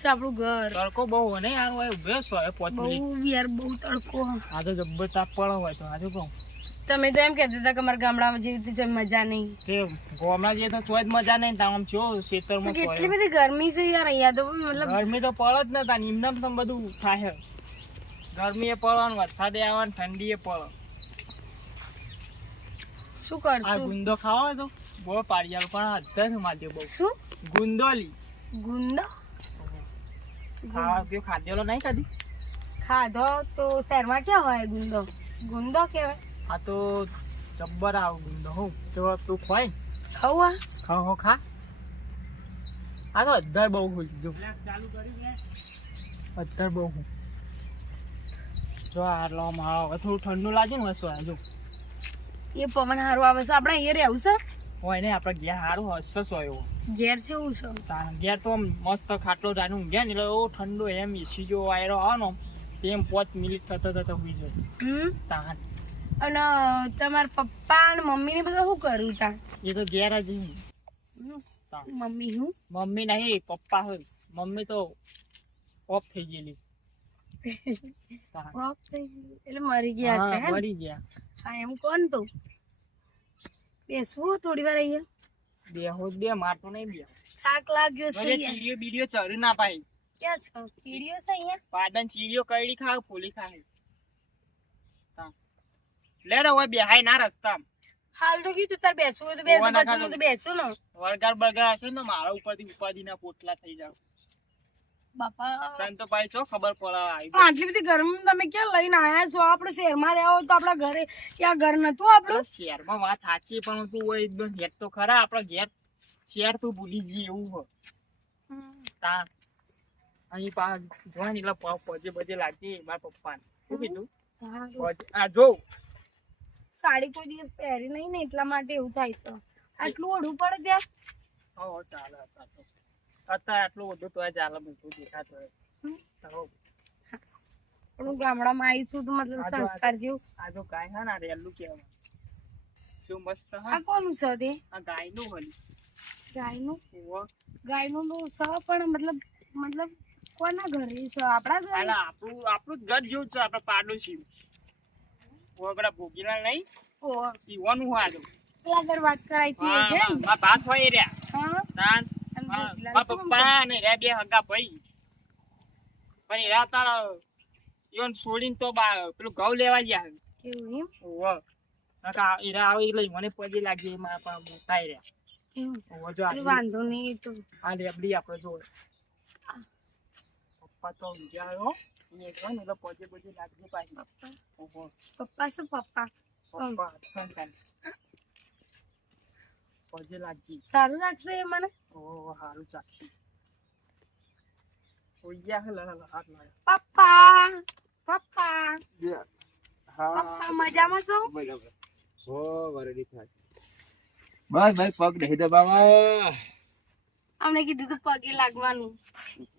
છે આપણું ઘર. તડકો બહુ ને યાર હોય ઉભે છો હવે પાંચ બહુ યાર બહુ તડકો. આ તો જબ્બર તાપ પડો હોય તો આજે કહું. તમે તો એમ કહેતા હતા કે અમારા ગામડામાં જેવી તો મજા નહીં. કે ગામડા જે તો ચોય મજા નહીં તા આમ છો ખેતરમાં કેટલી બધી ગરમી છે યાર અહીંયા તો મતલબ ગરમી તો પડે જ તા એમને તો બધું થાય. ગરમીએ એ પડવાનું વરસાદે આવવાનું ઠંડી એ પડે શું આ ગુંદો ખાવા તો? બહુ પાડી પણ હાથ માધ્ય બહુ. શું? ગુંદોલી. ગુંદો? ખાવા ખાધેલો નહીં કદી? ખાધો તો શહેરમાં ક્યાં હોય ગુંદો? ગુંદો કહેવાય. આ તો જબ્બર આવ ગુંદો હું. તો તું ખોય. ખાવા ખાવ હો ખા. આ તો અધર બહુ હું જો. અધર બહુ હું જો આટલો હવે થોડું ઠંડુ લાગે ને વસો જો. એ પવન સારું આવે છે. આપણે અહીંયા રહેવું છે. હોય ને આપણે ઘેર સારું હસો સોયો ઘેર જેવું છે. ઘેર તો મસ્ત ખાટલો જાનું ઊંઘ્યા ને એટલે એવો ઠંડો એમ એસી જો વાયરો આવવાનો એમ પાંચ મિનિટ થતો થતો હોઈ જાય. તાન અને તમારા પપ્પા અને મમ્મી ને બધા શું કરું તા? એ તો ઘેર જ. મમ્મી હું? મમ્મી નહીં પપ્પા હોય. મમ્મી તો ઓફ થઈ ગયેલી. ઓફ થઈ એટલે મરી ગયા છે? મરી ગયા. હા એમ કોણ તો? બેસવું થોડી વાર અહીંયા? બેહો બે માટો નહીં બે થાક લાગ્યો છે યાર. ચીડીઓ બીડીઓ ના પાય ક્યાં છે? છે અહીંયા? પાડન ચીડીઓ કઈડી ખા ફૂલી ખા લે રે ઓય બેહાય ના રસ્તા હાલ તો કીધું તાર બેસવું તો બેસો ઓવા પછી તો બેસું ને. વળગાર બળગાર હશે ને મારા ઉપરથી ઉપાધિના પોટલા થઈ જાવ. બાપા. તો પાછી ચો ખબર પડે આટલી બધી ગરમી તમે ક્યાં લઈને આયા છો? આપણે શહેરમાં રહ્યા હોય તો આપણા ઘરે ક્યાં ઘર નતું આપણું? શહેરમાં વાત સાચી પણ તું હોય એકદમ હેડ તો ખરા આપડે ઘેર શહેર તું ભૂલી જઈએ એવું હો તા અહીં પા જોવા ને એટલે પગ પજે બજે લાગી મારા પપ્પાને. શું કીધું? આ જો. સાડી કોઈ દિવસ પહેરી નહીં ને એટલા માટે એવું થાય છે. આટલું ઓઢું પડે ત્યાં? હો ચાલે અત્યારે આટલું બધું તો ચાલે બધું દેખાતું હોય. હમ. હો. પણ હું ગામડામાં આવી છું તો મતલબ સંસ્કાર જેવું. આ જો ગાય છે ને રેલું કહેવાય. શું મસ્ત આ કોનું છે તે? આ ગાયનું હલી ગાયનું? ગાયનું તો છે પણ મતલબ મતલબ કોના ઘરે છે? આપણા ઘરે? આપણું આપણું ઘર જેવું છે આપણે પાડોશી ઓ પેલા ભોગીલાલ નહીં? ઓહો. પીવાનું હોય આ પેલા ઘર વાત કરાઈ હતી છે હોય રહ્યા. હા. હા, મારા પપ્પા અને રે બે હગા ભાઈ. પણ એરા તારા ઈવન છોડીને તો બા- પેલું ઘઉં લેવા ગયા કેવું એમ? ઓહો. નકા એરા આવે એટલે મને પગે લાગી મારા પાસે મોટા રહ્યા. વાંધો નહીં તો આ લેબડી આપણે જો પપ્પા તો હો. ગયો ને ઓહો. પપ્પા શું પપ્પા? પપ્પા કાન લાગી. સારું લાગશે એ મને? ઓ સારું ચાક્ષી ઓયા હલા હલા હાથ લાગે પપ્પા પપ્પા. હા. પપ્પા મજામાં છો? બરાબર હો વરડી થાય બસ ભાઈ પગ નહીં દબાવા અમને કીધું તું પગે લાગવાનું.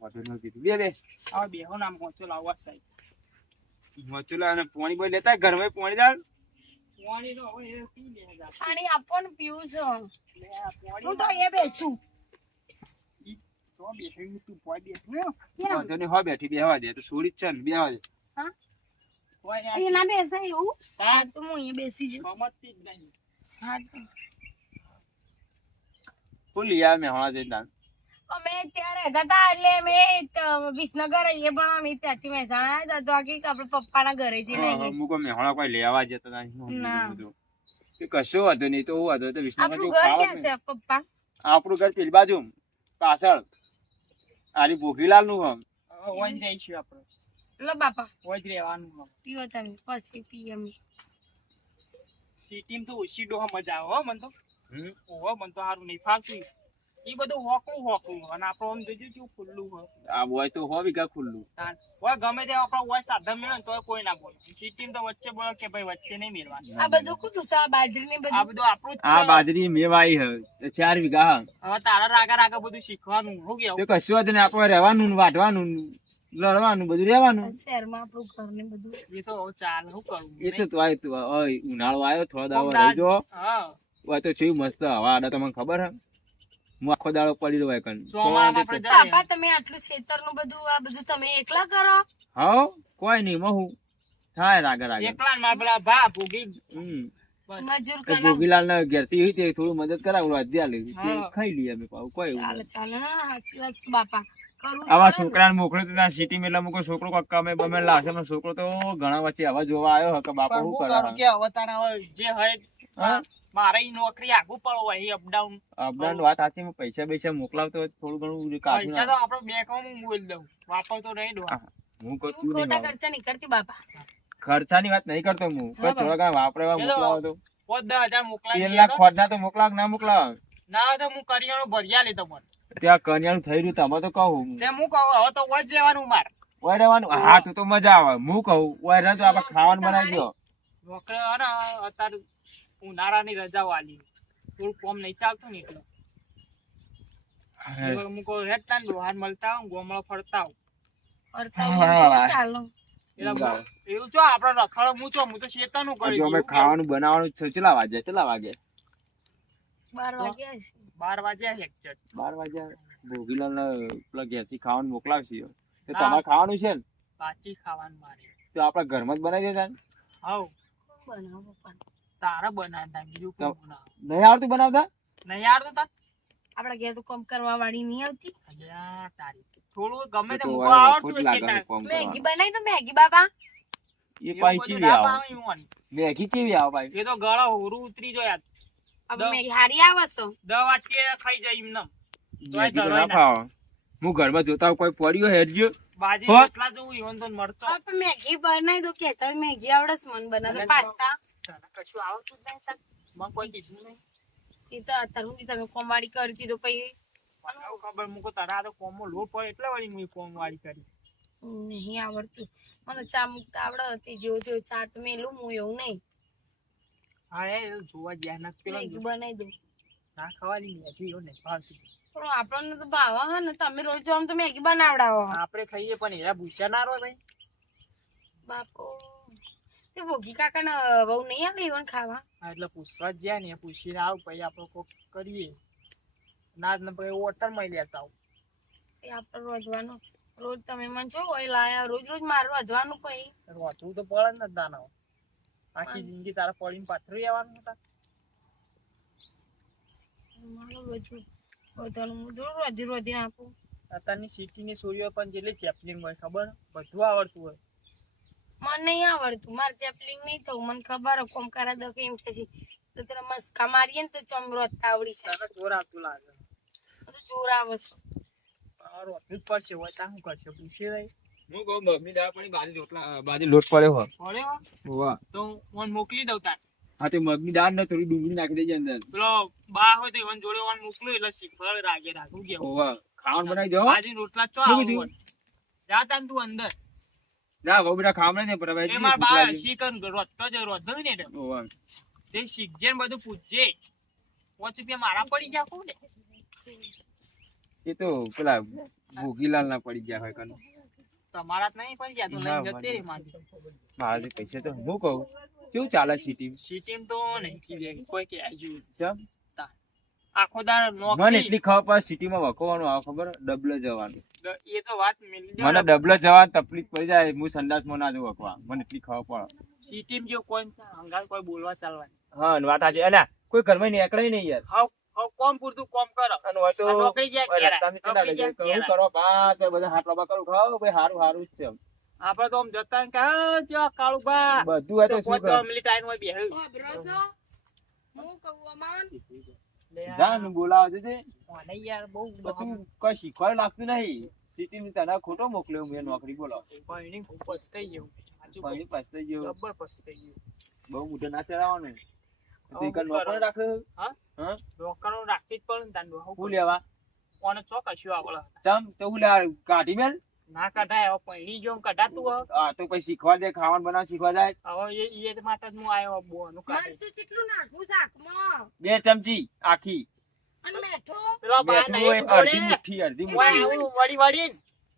વધુ ન કીધું. બે બે. આ બેહો નામ પહોંચો લાવવા સાહેબ મચુલા અને પાણી બોય લેતા ઘરમાં પાણી દાલ પાણી તો હવે એ પી લે પાણી આપો ને પીવું છે હું. તો અહીંયા બેસું તો બેઠી તું પોઈ બેઠું હે ક્યાં વાંધો નહીં હો બેઠી બેહવા દે તો છોડી છે ને બેહવા દે. હા? ના બેસાય એવું? હા. તો હું અહીંયા બેસી સમજતી જ નહીં. હા તો. ફૂલ મેં હણા દાન. અમે ત્યાં રહેતા હતા એટલે અમે ત- વિસનગર રહીએ પણ અમે ત્યાંથી મહેસાણા આવ્યા હતા. તો આ આપણે પપ્પાના ઘરે જઈ લઈએ અમુક મહેસાણા કોઈ લેવા જતા નહીં ના. બધું. કે કશો વાંધો નહીં તો હું વાંધો તો વિસનગર આપણું ઘર ક્યાં છે. પપ્પા? આપણું ઘર પેલી બાજુ પાછળ. આરી ભોગીલાલનું હમ. હવે ઓય જ રહીશું આપણે. લો બાપા. ઓય જ રહેવાનું હમ. પીવો તમે પછી પીએ અમે. સિટીમાં તો ઓછી ડોહા મજા આવે હો મન તો. હમ. ઓહો મન તો સારું નહીં ફાવતું. એ બધું હોકું હોકું. અને આપણો આમ જોજો કેવું ખુલ્લું હોય. આ હોય તો હો વિગા ખુલ્લું? હોય ગમે તે આપણો હોય સાધન મેળવે ને તોય કોઈ ના બોલે. સિટી તો વચ્ચે બોલે કે ભાઈ વચ્ચે નહીં મેળવા આ બધું કુતું છે? આ બાજરી ને આ બધું બધું આપણું જ આ બાજરી મેવાઈ હે ચાર વીઘા હવે તારા રાગા રાગા બધું શીખવાનું. હું તો કશું વાંધો ને આપણે રહેવાનું ને વાઢવાનું લડવાનું બધું રહેવાનું. શહેરમાં આપણું ઘર ને બધું. એ તો ચાલ શું કરું? એ તો તું તું ઉનાળો આવ્યો થોડો દાવો રહી જો. હા. તો ચેવી મસ્ત. હવા આડા તમને ખબર હે? હું આખો દાડો પડી રહ્યો કન. તમે આટલું ખેતરનું બધું આ બધું તમે એકલા કરો? હા કોઈ નહીં મહુ થાય રાગે રાગે. એકલા ને પેલા મજૂર કલા ના હોય તે થોડું મદદ કરાવું આજે આલે. ખાઈ લઈએ અમે પાછું કોઈ ચાલે ચાલે સાચી વાત બાપા. આવા છોકરાને મોકલ્યો તો ત્યાં સિટી માં એટલે મુકો છોકરો કોક કમે બમે લાવશે છોકરો તો ઘણા વચ્ચે આવા જોવા આવ્યો હે કે બાપા શું હું કરે કરું કે હવે તારા હવે જે હોય હા? મારે ઈ નોકરી આખું પડો હોય અપડાઉન અપડાઉન વાત સાચી હું પૈસા પૈસા મોકલાવતો તો થોડું ઘણું કાઢું પૈસા તો આપણે બેંકમાં હું મોકલી દઉં. વાપરતો નહીં દો. હું કહું તું ખોટા ખર્ચા નહીં કરતી બાપા. ખર્ચાની વાત નહીં કરતો હું. થોડા ઘણા વાપરે એવા એ તો મોકલાવો તો. પોત હજાર મોકલાવી તેલ ના તો. મોકલાવ ના મોકલાવ? ના તો હું કરિયાણું ભર્યા લે તમને ત્યાં કરિયાણું થઈ રહ્યું તમે તો કહું તે હું કહું હવે તો વજ માર. ઓય રહેવાનું હા તું તો મજા આવે. હું કહું ઓય રહે તો આપણે ખાવાનું બનાવી દો. નોકરી અત્યારે ઉનાળાની રજા વાલી થોડું કોમ નહીં ચાલતું ને એટલે. એટલે હું કહું હેડ તાન ડોહાન મળતા આવું ગોમડો ફરતા આવું. કરતા હા. હોય તો ચાલો. એટલે બરાબર. હું- એવું છો આપડે રખડો હું છો હું તો શેતાનું કરી અમે ખાવાનું બનાવવાનું છે. ચલા વાગે? ચલા વાગે? બાર વાગ્યા બાર વાગ્યા lecture. બાર વાગ્યા. ભોગીલાલ ને પેલા ઘેરથી ખાવાનું મોકલાવશે. તો તમારે ખાવાનું છે ને? પાછી ખાવાનું મારે. તો આપડા ઘરમાં જ બનાવી દેતા ને? બનાવો પણ. તારે બનાવતા બીજું કોણ બનાવે? નહીં આવડતું બનાવતા? નહીં આવડતું તાર આપડા ગેસ કામ કરવા વાળી નહીં આવતી. અલ્યા તારી. થોડું ગમે તે મુકો આવડતું. કોમ મેગી બનાવી તો મેગી બાબા. એ પાઈ ચીવી આવે. મેગી ચીવી આવે ભાઈ એ તો ગળો હોરું ઉતરી જાય હવે મેગી હારી આવે છે. દસ વાટકે ખાઈ જાય એમને ના ફાવે હું ઘરમાં જોતા કોઈ પડ્યો હેરજો બાજી એટલા જોઉં ઈવન તો મરતો મેગી બનાવી દો કે તો મેગી આવડે મન બનાવે પાસ્તા. તને કશું આવડતું જ નહીં મને કોઈ કીધું નહીં. એ તો અત્યાર તમે કોમવાડી કરી તો પછી. ખબર મૂકો તારા તો કોમો લોટ પડે એટલે વળી મેં કોમ વાળી કરી. નહીં આવડતું. મને ચા મૂકતા આવડે હતી જેવું તેવું ચા તો મેલું હું એવું નહીં. હા એ જોવા જ્યાં ના પેલો મેગી બનાવી દઉં. ના ખાવાની મેગી એવું નહીં ભાવતી પણ આપણને તો ભાવે હા ને તમે રોજ આમ તો મેગી બનાવડાવો. આપણે ખાઈએ પણ એરા ભૂસ્યા ના રહો ભાઈ. બાપો. તે ભોગી કાકા ને બહુ નહીં આવે even ખાવા? હા, એટલે પૂછવા જ જાય ને પૂછીને આવ પછી આપણે કોક કરીએ. ના જ ને પછી હોટલમાં લેતા આવું. એ આપણે રોજવાનું. રોજ તમે મને જો હોય લાયા રોજ રોજ મારે રોજવાનું પછી. રોજવું તો પડે ને દાના આખી જિંદગી તારા પડીને પાથરી આવવાનું હતા મારું બધું રોજવાનું હું રોજી રોજી આપું. અત્યારની સિટીની છોરીઓ પણ જેટલી ચેપલિંગ હોય ખબર? બધું આવડતું હોય. મને નહીં આવડતું. મારે ચેપલિંગ નહીં થવું મને ખબર હોય કોમ કરા દો કે એમ કે છે. તો તને મસ્કા મારીએ ને તો ચમરો તાવડી છે. તને જોર આવતું લાગે. તો જોર આવે છે. મારો રોટલું પડશે હોય ત્યાં શું કરશે? પૂછે ભાઈ હું કહું મમ્મી દા પડી બાજી રોટલા બાજી લોટ પડ્યો હોય. પડે હો? વાહ. તો હું મોકલી દઉં તાર. હા તે મગની દાળ ને થોડી ડુંગળી નાખી દેજે અંદર. પેલો બા હોય તો ઈવન જોડે વન મોકલું એટલે શીખવાડ રાગે રાખું કે ઓવા ખાવાનું બનાવી દો. બાજી રોટલા ચો આવું? જા તાન તું અંદર. ના બહુ બધા નહીં પણ હવે માર બા શીકન રોજતો જ રોજતો જ ને ઓવા. તે શીખજે ને બધું પૂછજે પાંચ રૂપિયા મારા પડી જા કોને? એ તો પેલા ભોગીલાલ ના પડી ગયા હોય કનો. તમારા નહીં પડી ગયા તો લઈ જતે રે મારી. મારી પૈસા તો હું કહું? કેવું ચાલે સિટી સિટીમ તો નહીં કોઈ કે આજુ ચમ? આખો દાર મને એટલી ખબર પડે સિટીમાં વખવાનું આવે ખબર ડબલે જવાનું. એ તો વાત મિલી મને. ડબલે તકલીફ પડી જાય હું ના જઉં વખવા. મને એટલી ખબર પડે. સિટીમ જો કોઈ અંગાર કોઈ બોલવા ચાલવા હા વાત આજે અલ્યા કોઈ ઘરમાં નીકળે નહીં યાર. હાવ કોમ પૂરતું કોમ કરો. અને તો આ નોકરી જાય તમે નોકરી કરો બા કે બધા હાથ લાંબા કરું ભાઈ હારું હારું જ છે આપડે તો આમ જતા કે જો કાળુ બા. બધું હોય તો તો શું કોઈ અમલી ટાઈમ હોય બેહે હું કહું અમાન? લે આ જા ને બોલાવે છે મને યાર બહુ બધું કઈ શીખવાડ લાગતું નહીં સિટી ની તને ખોટો મોકલ્યો મેં નોકરી બોલો પણ પસ્તાઈ ગયું સાચું ભાઈ પાસે ગયો જબ્બર પસ્તાઈ ગયું બહુ મોટો ના તો નોકરી? રાખે હા? હા રોકાણું રાખી જ પણ તાન હું લેવા કોને ચોક હસ્યું આવડે ચમ તો હું લેવા કાઢી મેલ ના કઢાય પણ ઈ જો કઢાતું હોય હા તો પછી શીખવા દે ખાવાનું બનાવ શીખવા જાય. હવે એ એ માટે જ હું આવ્યો બોનું કાઢે મરચું કેટલું નાખવું શાકમાં બે ચમચી આખી. અને મેઠો? પેલો બા નહીં અડધી મુઠ્ઠી અડધી મુઠ્ઠી. આવું વળી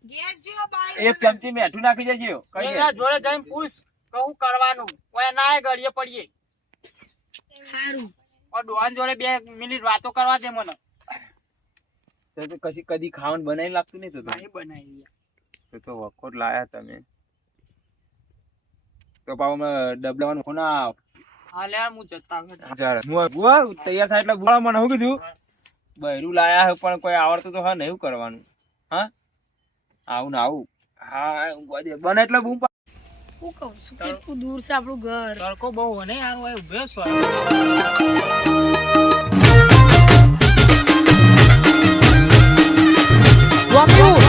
ઘેર જેવો બાયો એક ચમચી મેઠું નાખી દેજો કઈ. જોડે જઈને પૂછ કહું કરવાનું. ઓય ના ગળીએ પડીએ. સારું ઓય ડોહાન જોડે બે મિનિટ વાતો કરવા દે મને. તો કદી ખાવાનું બનાવી લાગતું નહીં તો તો. નહીં બનાવી તો તો વખોટ લાયા તમે. તો પાછું અમે ડબલામાં કોના હાલે હું જતા હું બુઆ તૈયાર થાય એટલે બોલા મને શું કીધું? બૈરું લાયા હે પણ કોઈ આવડતું તો હા નહીં કરવાનું. હા? આવું ને આવું. હા. બને એટલે હું. હું કહું? છું કેટલું દૂર છે આપણું ઘર? તડકો બહુ હોય ને યાર હોય ઉભે છો. વાપરું?